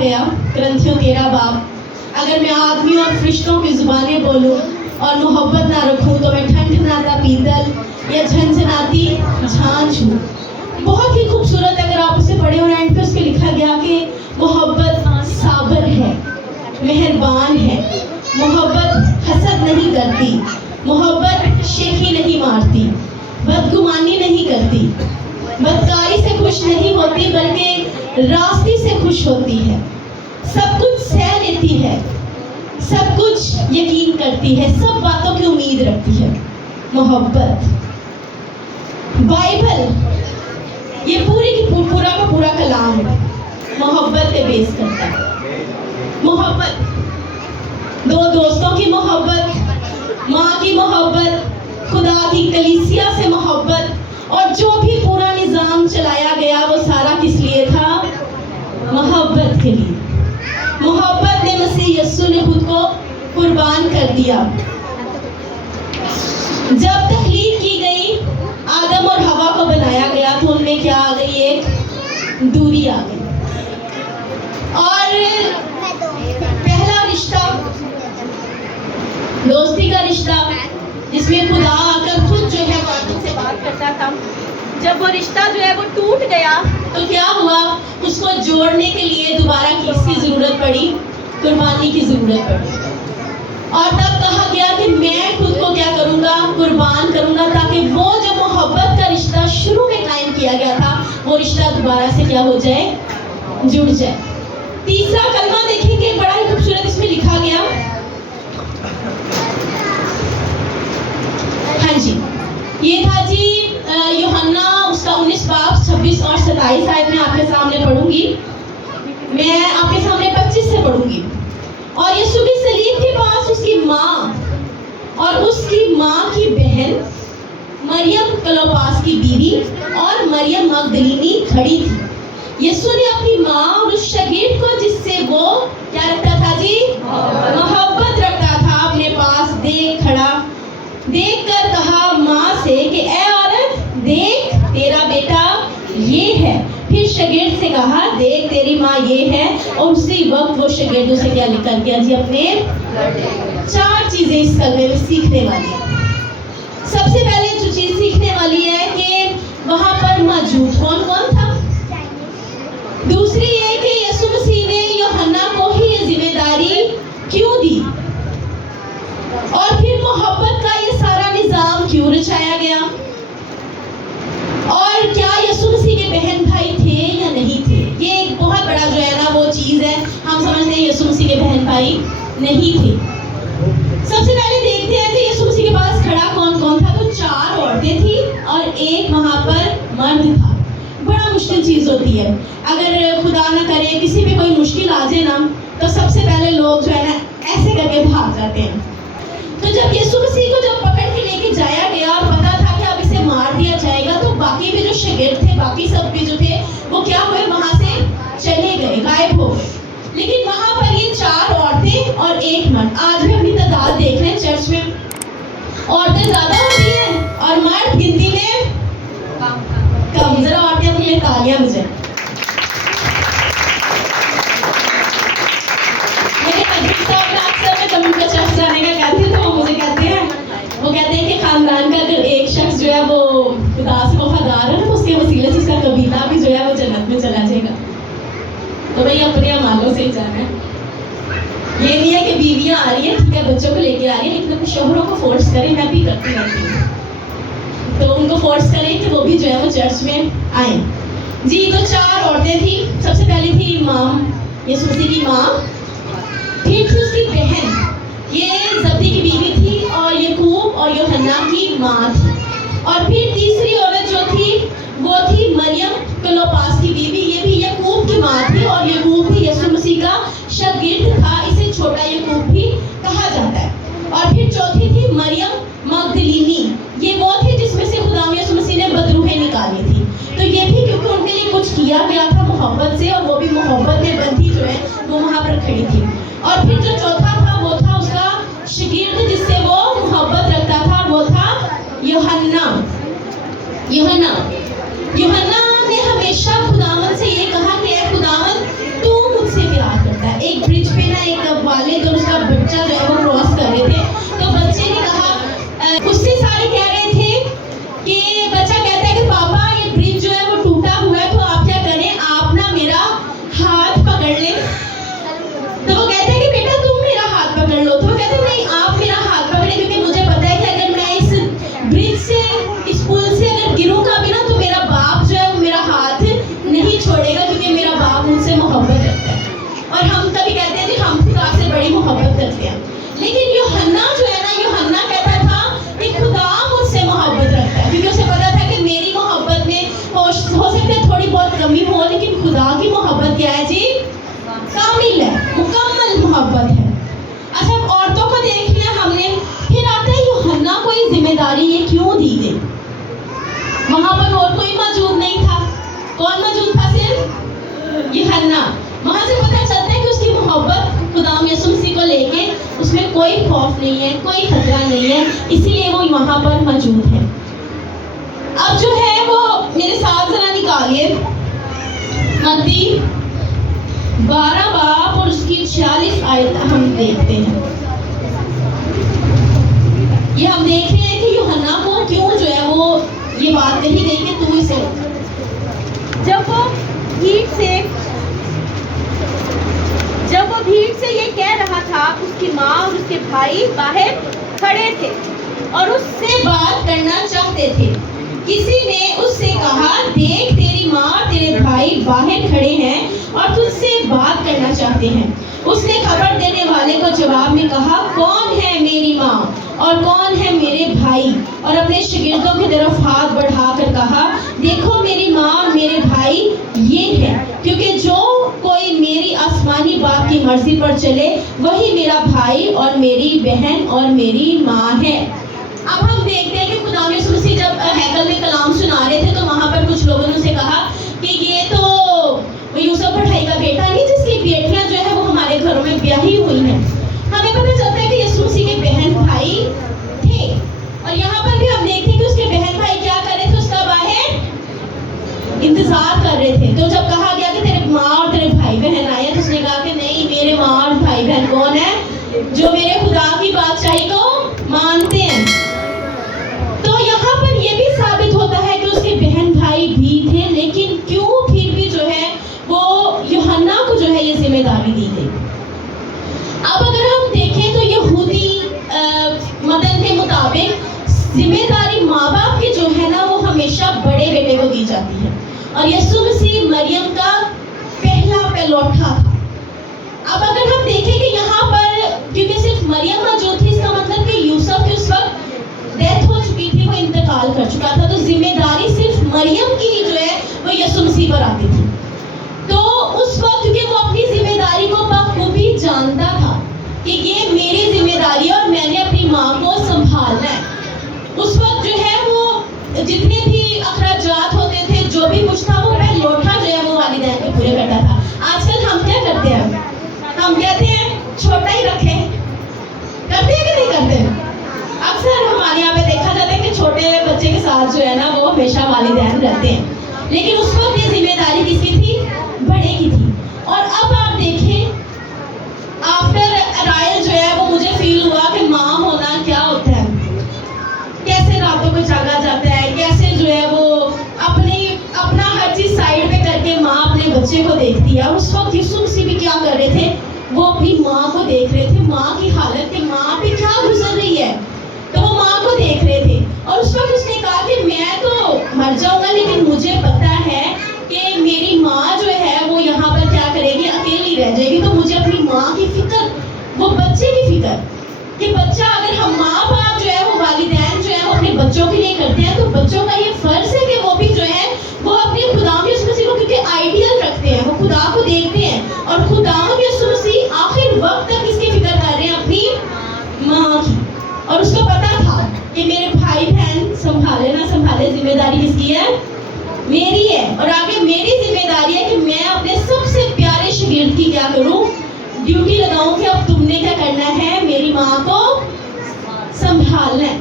گیا کرنتھیوں 13 باب، اگر میں آدمی اور فرشتوں کی زبانیں بولوں اور محبت نہ رکھوں تو میں ٹھنڈھناتا پیتل یا جھنجھناتی جھانجھ ہوں۔ بہت ہی خوبصورت ہے، اگر آپ اسے پڑھیں اور اینڈ پہ اس پہ لکھا گیا کہ محبت صابر ہے، مہربان ہے، محبت حسد نہیں کرتی، محبت شیخی نہیں مارتی، بدگمانی نہیں کرتی، بدکاری سے خوش نہیں ہوتی بلکہ راستی سے خوش ہوتی ہے، سب کچھ سہ لیتی ہے، سب کچھ یقین کرتی ہے، سب باتوں کی امید رکھتی ہے۔ محبت، بائبل یہ پورا کا پورا کلام محبت پہ بیس کرتا ہے۔ محبت، دو دوستوں کی محبت، ماں کی محبت، خدا کی کلیسیا سے محبت، اور جو بھی پورا نظام چلایا گیا وہ سارا کس لیے تھا؟ محبت کے لیے۔ محبت نے مسیح یسوع نے خود کو قربان کر دیا۔ جب تخلیق کی گئی، آدم اور ہوا کو بنایا گیا تو ان میں کیا آ گئی؟ ایک دوری آ گئی، اور پہلا رشتہ دوستی کا رشتہ جس میں خدا آ کر خود جو ہے آدم سے بات کرتا تھا، جب وہ رشتہ جو ہے وہ ٹوٹ گیا تو کیا ہوا؟ اس کو جوڑنے کے لیے دوبارہ کس کی ضرورت پڑی؟ قربانی کی ضرورت پڑی، اور تب کہا گیا کہ میں خود کو کیا کروں گا؟ قربان کروں گا، تاکہ وہ جو محبت کا رشتہ شروع میں قائم کیا گیا تھا وہ رشتہ دوبارہ سے کیا ہو جائے؟ جڑ جائے۔ تیسرا کلمہ دیکھیں کہ بڑا ہی خوبصورت اس میں لکھا گیا، ہاں جی، یہ تھا جی یوحنا اس کا 19 باب 26 اور 27 آیت میں آپ کے سامنے پڑھوں گی، میں آپ کے سامنے 25 سے پڑھوں گی۔ اور یسوع کی صلیب کے پاس اس کی ماں اور اس کی ماں کی بہن مریم کلوپاس کی بیوی اور مریم مگدلینی کھڑی تھی۔ یسوع نے اپنی ماں اور اس شاگرد کو جس سے وہ کیا رکھتا تھا جی؟ محبت رکھتا تھا، اپنے پاس دیکھ کر کہا ماں سے کہ اے عورت، دیکھ تیرا بیٹا یہ ہے۔ پھر شاگرد سے کہا دیکھ تیری ماں یہ ہے، اور اسی وقت وہ شاگردوں سے کیا نکل گیا جی؟ اپنے 4 چیزیں اس کلمے میں سیکھنے والی ہیں۔ سب سے پہلے جو چیز سیکھنے والی ہے کہ وہاں پر موجود کون تھا؟ دوسری یہ کہ یسوع مسیح نے یوحنا کو ہی یہ ذمہ داری کیوں دی، اور پھر محبت کا یہ سارا نظام کیوں رچایا گیا، اور کیا یسوع مسیح کے بہن بھائی تھے یا نہیں تھے؟ یہ ایک بہت بڑا جو ہے نا وہ چیز ہے، ہم سمجھتے ہیں یسوع مسیح کے بہن بھائی نہیں تھے۔ سب سے پہلے دیکھتے ہیں کہ یسوع مسیح کے پاس کھڑا کون تھا؟ تو 4 عورتیں تھیں اور ایک وہاں پر مرد تھا۔ بڑا مشکل چیز ہوتی ہے، اگر خدا نہ کرے کسی پہ کوئی مشکل آ جائے نا تو سب سے پہلے لوگ جو ہے نا ایسے کر کے بھاگ جاتے ہیں۔ تو جب یسوع مسیح کو جب پکڑ کے لے کے جایا گیا اور پتا تھا کہ اب اسے مار دیا جائے گا، تو باقی بھی جو شاگرد تھے، باقی سب بھی جو تھے وہ کیا ہوئے؟ وہاں سے چلے گئے، غائب ہو گئے۔ لیکن وہاں پر یہ 4 عورتیں اور ایک مرد، آج بھی اپنی تعداد دیکھ لیں چرچ میں، عورتیں زیادہ ہوتی ہیں اور مرد گنتی میں کم۔ ذرا عورتیں اپنے لیے تالیاں بجائیں۔ میرے حضرت صاحب نے اکثر میں جب ان کا چرچ جانے کا کہتی ہوں تو وہ مجھے کہتے ہیں کہ خاندان کا اگر ایک شخص جو ہے وہ خدا سے وفادار ہے تو اس کے وسیلے سے اس کا قبیلہ بھی جو ہے وہ جنت میں چلا جائے گا۔ تو بھائی اپنے اعمالوں سے ہی جانا ہے، یہ نہیں ہے کہ بیویاں آ رہی ہیں ٹھیک ہے بچوں کو لے کے آ رہی ہیں، لیکن اپنے شوہروں کو فورس کریں، میں بھی کرتی رہتی ہوں، تو ان کو فورس کریں کہ وہ بھی جو ہے وہ چرچ میں آئیں۔ جی تو 4 عورتیں تھیں۔ سب سے پہلی تھی ماں، یسوع مسیح کی ماں، پھر تھی اس کی بہن، یہ زبدی کی بیوی تھی، اور یعقوب اور یوحنا کی ماں تھی، اور پھر تیسری عورت جو تھی وہ تھی مریم کلوپاس کی بیوی، یہ بھی یعقوب کی ماں تھی، اور یعقوب بھی یسوع مسیح کا شاگرد تھا، اسے چھوٹا یعقوب بھی کہا جاتا ہے۔ اور پھر چوتھی تھی مریم مگدلینی، یہ وہ تھی جس میں سے خدا یسوع مسیح نے بدروحیں نکالی تھی، تو یہ بھی کیونکہ ان کے لیے کچھ کیا گیا تھا محبت سے، اور وہ بھی محبت میں بندھی جو ہے وہ وہاں پر کھڑی تھی۔ اور پھر جو چوتھا تھا وہ تھا اس کا شاگرد جس سے وہ محبت رکھتا تھا، وہ تھا یوحنا نے ہمیشہ خداوند سے یہ کہا کہ اے خداوند تو مجھ سے پیار بچہ جو ہے وہ کراس کر رہے تھے. تو بچے نے کہا اس سے سارے کہہ رہے تھے کہ بچہ کہتا ہے کہ پاپا یہ برج جو ہے وہ ٹوٹا ہوا ہے تو آپ کیا کریں, آپ نا میرا ہاتھ پکڑ لیں. تو وہ کہتے ہیں کہ بیٹا تم میرا ہاتھ پکڑ لو. تو وہ کہتے ہیں نہیں آپ میرا ہاتھ پکڑیں کیونکہ مجھے پتا ہے کہ اگر میں اس برج سے اس پل سے اگر گروں گا بھی نا تو میرا باپ جو ہے وہ میرا ہاتھ نہیں چھوڑے گا کیونکہ میرا باپ مجھ سے محبت رکھتا ہے. اور ہم کبھی کہتے ہیں کہ ہم خدا سے بڑی محبت کرتے ہیں, لیکن یوحنا جو ہے نا, یوحنا کہتا تھا کہ خدا مجھ سے محبت رکھتا ہے کیونکہ اسے پتا تھا کہ میری محبت میں ہو سکتا ہے تھوڑی بہت کمی ہو, لیکن خدا کی محبت کیا ہے جی, کامل ہے, مکمل محبت ہے. اچھا اب عورتوں کو دیکھ لیا ہم نے, پھر آتا ہے یوحنا کو یہ ذمہ داری یہ کیوں دی گئی. وہاں پر اور کوئی موجود نہیں تھا, کون موجود تھا, صرف یوحنا. وہاں سے پتہ چلتا ہے کہ اس کی محبت خدا یسوع مسیح کو لے کے اس میں کوئی خوف نہیں ہے, کوئی خطرہ نہیں ہے, اسی لیے وہ وہاں پر موجود ہے. اب جو ہے وہ میرے ساتھ ذرا نکالیے متی 12 باب اور اس کی 46 آیت ہم دیکھتے ہیں. یہ ہم دیکھ رہے ہیں کہ یوحنا کو کیوں جو ہے وہ یہ بات کہی گئی کہ تو اسے, جب وہ بھیڑ سے یہ کہہ رہا تھا اس کی ماں اور اس کے بھائی باہر کھڑے تھے اور اس سے بات کرنا چاہتے تھے. کسی نے اس سے کہا دیکھ تیری ماں اور تیرے بھائی باہر کھڑے ہیں اور تجھ سے بات کرنا چاہتے ہیں. اس نے خبر دینے والے کو جواب میں کہا کون ہے میری ماں اور کون ہے میرے بھائی, اور اپنے شاگردوں کی طرف ہاتھ بڑھا کر کہا دیکھو میری ماں اور میرے بھائی یہ ہے, کیونکہ جو کوئی میری آسمانی باپ کی مرضی پر چلے وہی میرا بھائی اور میری بہن اور میری ماں ہے. اب ہم دیکھتے ہیں کہ خدا یسوع مسیح جب ہیکل میں کلام سنا رہے تھے تو وہاں پر کچھ لوگوں نے اسے کہا کہ یہ تو یوسف بڑھائی کا بیٹا نہیں جس کی بیٹیاں جو ہے وہ ہمارے گھروں میں بیاہی ہوئی ہیں. ہمیں پتہ چلتا ہے کہ یسوع مسیح کے بہن بھائی تھے, اور یہاں پر بھی ہم دیکھتے ہیں کہ اس کے بہن بھائی کیا کر رہے تھے, اس کا باہر انتظار کر رہے تھے. تو جب کہا گیا کہ تیرے ماں اور تیرے بھائی بہن آئے تو اس نے کہا کہ نہیں, میرے ماں اور بھائی بہن کون ہے, جو میرے خدا کی بادشاہی کو مانتے ہیں. تو یہاں پر یہ بھی ثابت ہوتا ہے کہ اس کے بہن بھائی بھی تھے, لیکن کیوں پھر بھی جو ہے وہ یوحنا کو جو ہے یہ ذمہ داری دی گئی. اب اگر ہم دیکھیں تو یہودی مدن کے مطابق ذمہ داری ماں باپ کی جو ہے نا وہ ہمیشہ بڑے بیٹے کو دی جاتی ہے, اور یسوع مسیح مریم کا پہلا پہلوٹا تھا. اب اگر ہم دیکھیں کہ یہاں پر کیونکہ صرف مریم موجود تھی, اس کا مطلب کہ یوسف کی اس وقت ڈیتھ ہو چکی تھی, وہ انتقال کر چکا تھا, تو ذمہ داری صرف مریم کی ہی جو ہے وہ یسوع مسیح پر آتی تھی. تو اس وقت کیونکہ وہ اپنی ذمہ داری کو بخوبی جانتا تھا کہ یہ میری ذمہ داری ہے اور میں نے اپنی ماں کو سنبھالنا ہے. اس وقت جو ہے وہ جتنے بھی اخراجات ہوتے تھے, جو بھی کچھ تھا, وہ پہلوٹا جو ہے وہ والدین کے پورے کرتا تھا. آج کل ہم کیا کرتے ہیں, ہم کہتے ہیں چھوٹا ہی رکھیں, کرتے ہیں کہ نہیں کرتے. اکثر ہمارے یہاں پہ دیکھا جاتا ہے کہ چھوٹے بچے کے ساتھ جو ہے نا وہ ہمیشہ والدین رہتے ہیں, لیکن اس وقت یہ ذمہ داری کس کی تھی, بڑے کی تھی. اور اب آپ دیکھیں آفٹر ارائل جو ہے وہ مجھے فیل ہوا کہ ماں ہونا کیا ہوتا ہے, کیسے راتوں کو جاگا جاتا ہے, کیسے جو ہے وہ اپنا ہر چیز سائڈ پہ کر کے ماں اپنے بچے کو دیکھتی ہے. اس وقت یسوع مسیح بھی کیا کر رہے تھے, وہ اپنی ماں کو دیکھ رہے تھے, ماں کی حالت کہ ماں پہ کیا گزر رہی ہے, تو وہ ماں کو دیکھ رہے تھے. اور اس وقت اس نے کہا کہ میں تو مر جاؤں گا لیکن مجھے پتا ہے کہ میری ماں جو ہے وہ یہاں پر کیا کرے گی, اکیلی رہ جائے گی. تو مجھے اپنی ماں کی فکر, وہ بچے کی فکر کہ بچہ, اگر ہم ماں باپ جو ہے وہ والدین جو ہے وہ اپنے بچوں کے لیے کرتے ہیں تو بچوں کا یہ فرض ہے کہ وہ بھی جو ہے وہ اپنے خدا یسوع مسیح کو کیونکہ آئیڈیل رکھتے ہیں, وہ خدا کو دیکھتے ہیں, اور خدا یسوع مسیح آخر وقت تک اس کی فکر کر رہے ہیں اپنی ماں کی. اور اس کو پتا تھا کہ میرے بھائی بہن سنبھالے نہ سنبھالے ذمہ داری کس کی ہے, میری ہے. اور آگے میری ذمہ داری ہے کہ میں اپنے سب سے پیارے شاگرد کی کیا کروں, ڈیوٹی لگاؤں کہ اب تم نے کیا کرنا ہے, میری ماں کو سنبھالنا ہے.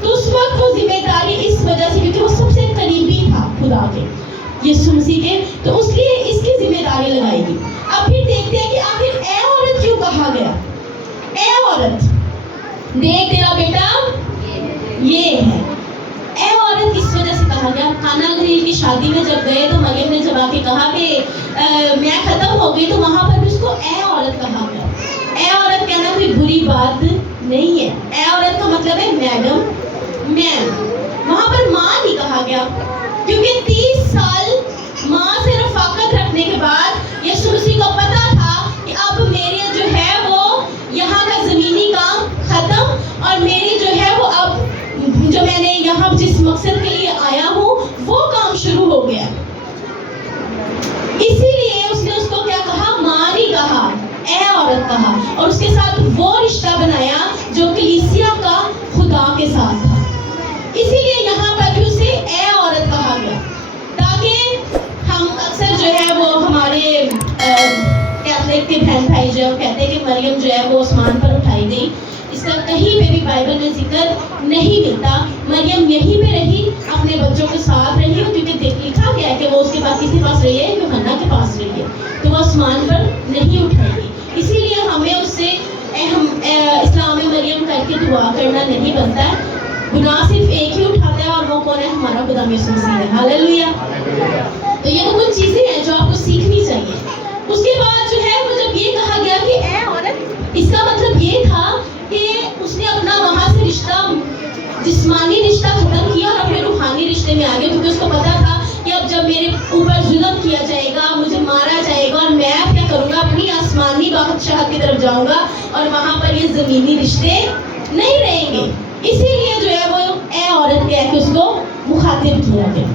تو اس وقت وہ ذمہ داری اس وجہ سے کیونکہ وہ سب سے قریبی تھا خدا کے, یسوع مسیح کے, تو اس لیے اس کی ذمہ داری لگائی گئی. اب پھر دیکھتے ہیں کہ آخر اے عورت کیوں کہا گیا. اے عورت دیکھ تیرا بیٹا یہ ہے. اے عورت کس وجہ سے کہا گیا؟ قانا الغلیل کی شادی میں جب گئے تو مریم نے جب آ کے کہا کہ میں ختم ہو گئی، تو وہاں پر بھی اس کو اے عورت کہا گیا. اے عورت کہنا کوئی بری بات نہیں ہے. اے عورت کا مطلب ہے میڈم، میم. وہاں پر ماں نہیں کہا گیا، کیونکہ 30 سال ماں سے رفاقت رکھنے کے بعد یسوع مسیح کو پتا تھا کہ اب میرے جو ہے وہ یہاں کا زمینی کام ختم، اور میری جو ہے وہ اب جو میں نے یہاں جس مقصد کے لیے آیا ہوں وہ کام شروع ہو گیا. اسی لیے اس نے اس کو کیا کہا؟ ماں نہیں کہا، اے عورت کہا، اور اس کے ساتھ وہ رشتہ بنایا جو کلیسیا کا خدا کے ساتھ تھا. اسی لیے یہاں پر بھی اسے اے عورت کہا گیا، تاکہ ہم اکثر جو ہے وہ ہمارے کیتھولک کے بہن بھائی جو ہے وہ کہتے ہیں کہ مریم جو ہے وہ آسمان پر اٹھائی گئی. اس کا کہیں پہ بھی بائبل میں ذکر نہیں ملتا. مریم یہیں پہ رہی، اپنے بچوں کے ساتھ رہی، کیونکہ لکھا گیا ہے کہ وہ اس کے بعد کسی پاس رہی ہے؟ یوحنا کے پاس رہی ہے، تو وہ آسمان پر نہیں اٹھائی گئی. اسی لیے ہمیں اس سے اسلام مریم کر کے دعا کرنا نہیں بنتا ہے. گناہ صرف ایک ہی اٹھاتا ہے، اور وہ کون ہے؟ ہمارا خدا یسوع مسیح ہے. ہاللویا. تو یہ وہ کچھ چیزیں ہیں جو آپ کو سیکھنی چاہیے. اس کے بعد جو ہے وہ جب یہ کہا گیا کہ اے عورت، اس کا مطلب یہ تھا کہ اس نے اپنا وہاں سے رشتہ، جسمانی رشتہ ختم کیا اور اپنے روحانی رشتے میں آ گیا، کیونکہ اس کو پتا تھا کہ اب جب میرے اوپر ظلم کیا جائے گا، مجھے مارا جائے گا، اور میں کیا کروں گا؟ اپنی آسمانی بادشاہت کی طرف جاؤں گا، اور وہاں پر یہ زمینی رشتے نہیں رہیں گے. اسی لیے جو ہے وہ اے عورت کہہ کے اس کو مخاطب کیا گیا.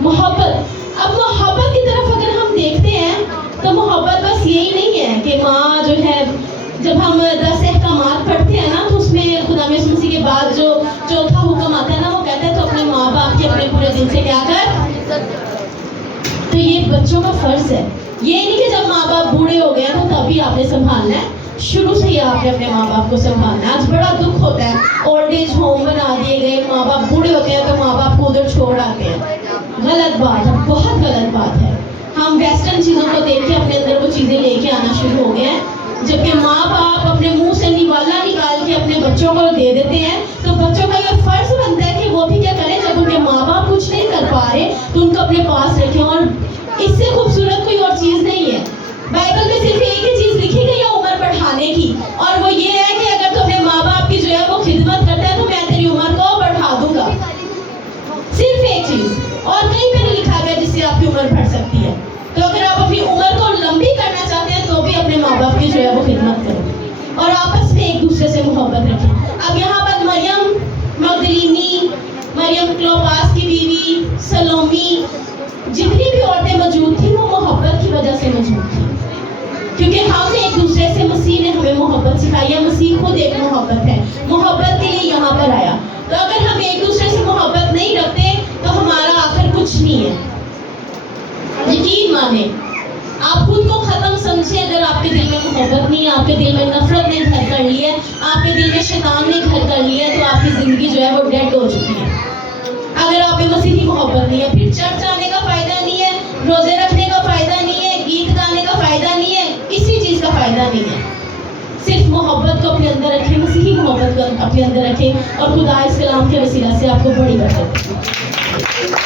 محبت. اب محبت کی طرف اگر ہم دیکھتے ہیں تو محبت بس یہی نہیں ہے کہ ماں جو ہے، جب ہم 10 احکامات پڑھتے ہیں نا تو اس میں خدا یسوع مسیح کے بعد جو چوتھا حکم آتا ہے نا، وہ کہتا ہے تو اپنے ماں باپ کی اپنے پورے دل سے کیا کر. تو یہ بچوں کا فرض ہے. یہ نہیں کہ جب ماں باپ بوڑھے ہو گئے تو تبھی آپ نے سنبھالنا ہے، شروع سے ہی آپ نے اپنے ماں باپ کو سنبھالنا ہے. آج بڑا دکھ ہوتا ہے، اولڈ ایج ہوم بنا دیے گئے، ماں باپ بوڑھے ہوتے ہیں تو ماں باپ کو ادھر چھوڑ آتے ہیں. غلط بات ہے، بہت غلط بات ہے. ہم ویسٹرن چیزوں کو دیکھ کے اپنے اندر وہ چیزیں لے کے آنا شروع ہو گئے ہیں، جبکہ ماں باپ اپنے منہ سے نوالا نکال کے اپنے بچوں کو دے دیتے ہیں. تو بچوں کا یہ فرض بنتا ہے کہ وہ بھی کیا کریں، جب ان کے ماں باپ کچھ نہیں کر پا رہے تو ان کو اپنے پاس رکھیں. اور اس سے خوبصورت کوئی اور چیز نہیں ہے. بائبل میں صرف ایک ہی چیز لکھی گئی ہے عمر بڑھانے کی، اور وہ یہ ہے کہ اگر تو اپنے ماں باپ کی جو ہے وہ خدمت کرتا ہے تو میں تیری عمر کو بڑھا دوں گا. صرف ایک چیز، اور کہیں پہ نہیں لکھا گیا جس سے آپ کی عمر بڑھ سکتی ہے. تو اگر آپ اپنی عمر کو لمبی کرنا چاہتے ہیں تو بھی اپنے ماں باپ کی جو ہے وہ خدمت کرو، اور آپس میں ایک دوسرے سے محبت رکھیں. اب یہاں پر مریم مگدلینی، مریم کلوپاس کی بیوی، سلومی، جتنی بھی عورتیں موجود تھیں وہ محبت کی وجہ سے موجود تھیں، کیونکہ ہم ایک دوسرے سے، مسیح نے ہمیں محبت سکھائی ہے. مسیح خود ایک محبت ہے، محبت کے لیے یہاں پر آیا. تو اگر ہم ایک دوسرے سے محبت نہیں رکھتے تو ہمارا آخر کچھ نہیں ہے. یقین مانیں، آپ خود کو ختم سمجھیں اگر آپ کے دل میں محبت نہیں ہے، آپ کے دل میں نفرت نے گھر کر لی ہے، آپ کے دل میں شیطان نے گھر کر لیا ہے، تو آپ کی زندگی جو ہے وہ ڈیڈ ہو چکی ہے. اگر آپ میں مسیحی محبت نہیں ہے، پھر چرچ آنے کا فائدہ نہیں ہے، روزے رکھنے کا فائدہ نہیں ہے، گیت گانے کا فائدہ نہیں ہے، کسی چیز کا فائدہ نہیں ہے. صرف محبت کو اپنے اندر رکھیں، مسیحی محبت کو اپنے اندر رکھیں، اور خدا اس کلام کے وسیلہ سے آپ کو بڑی برکت دے.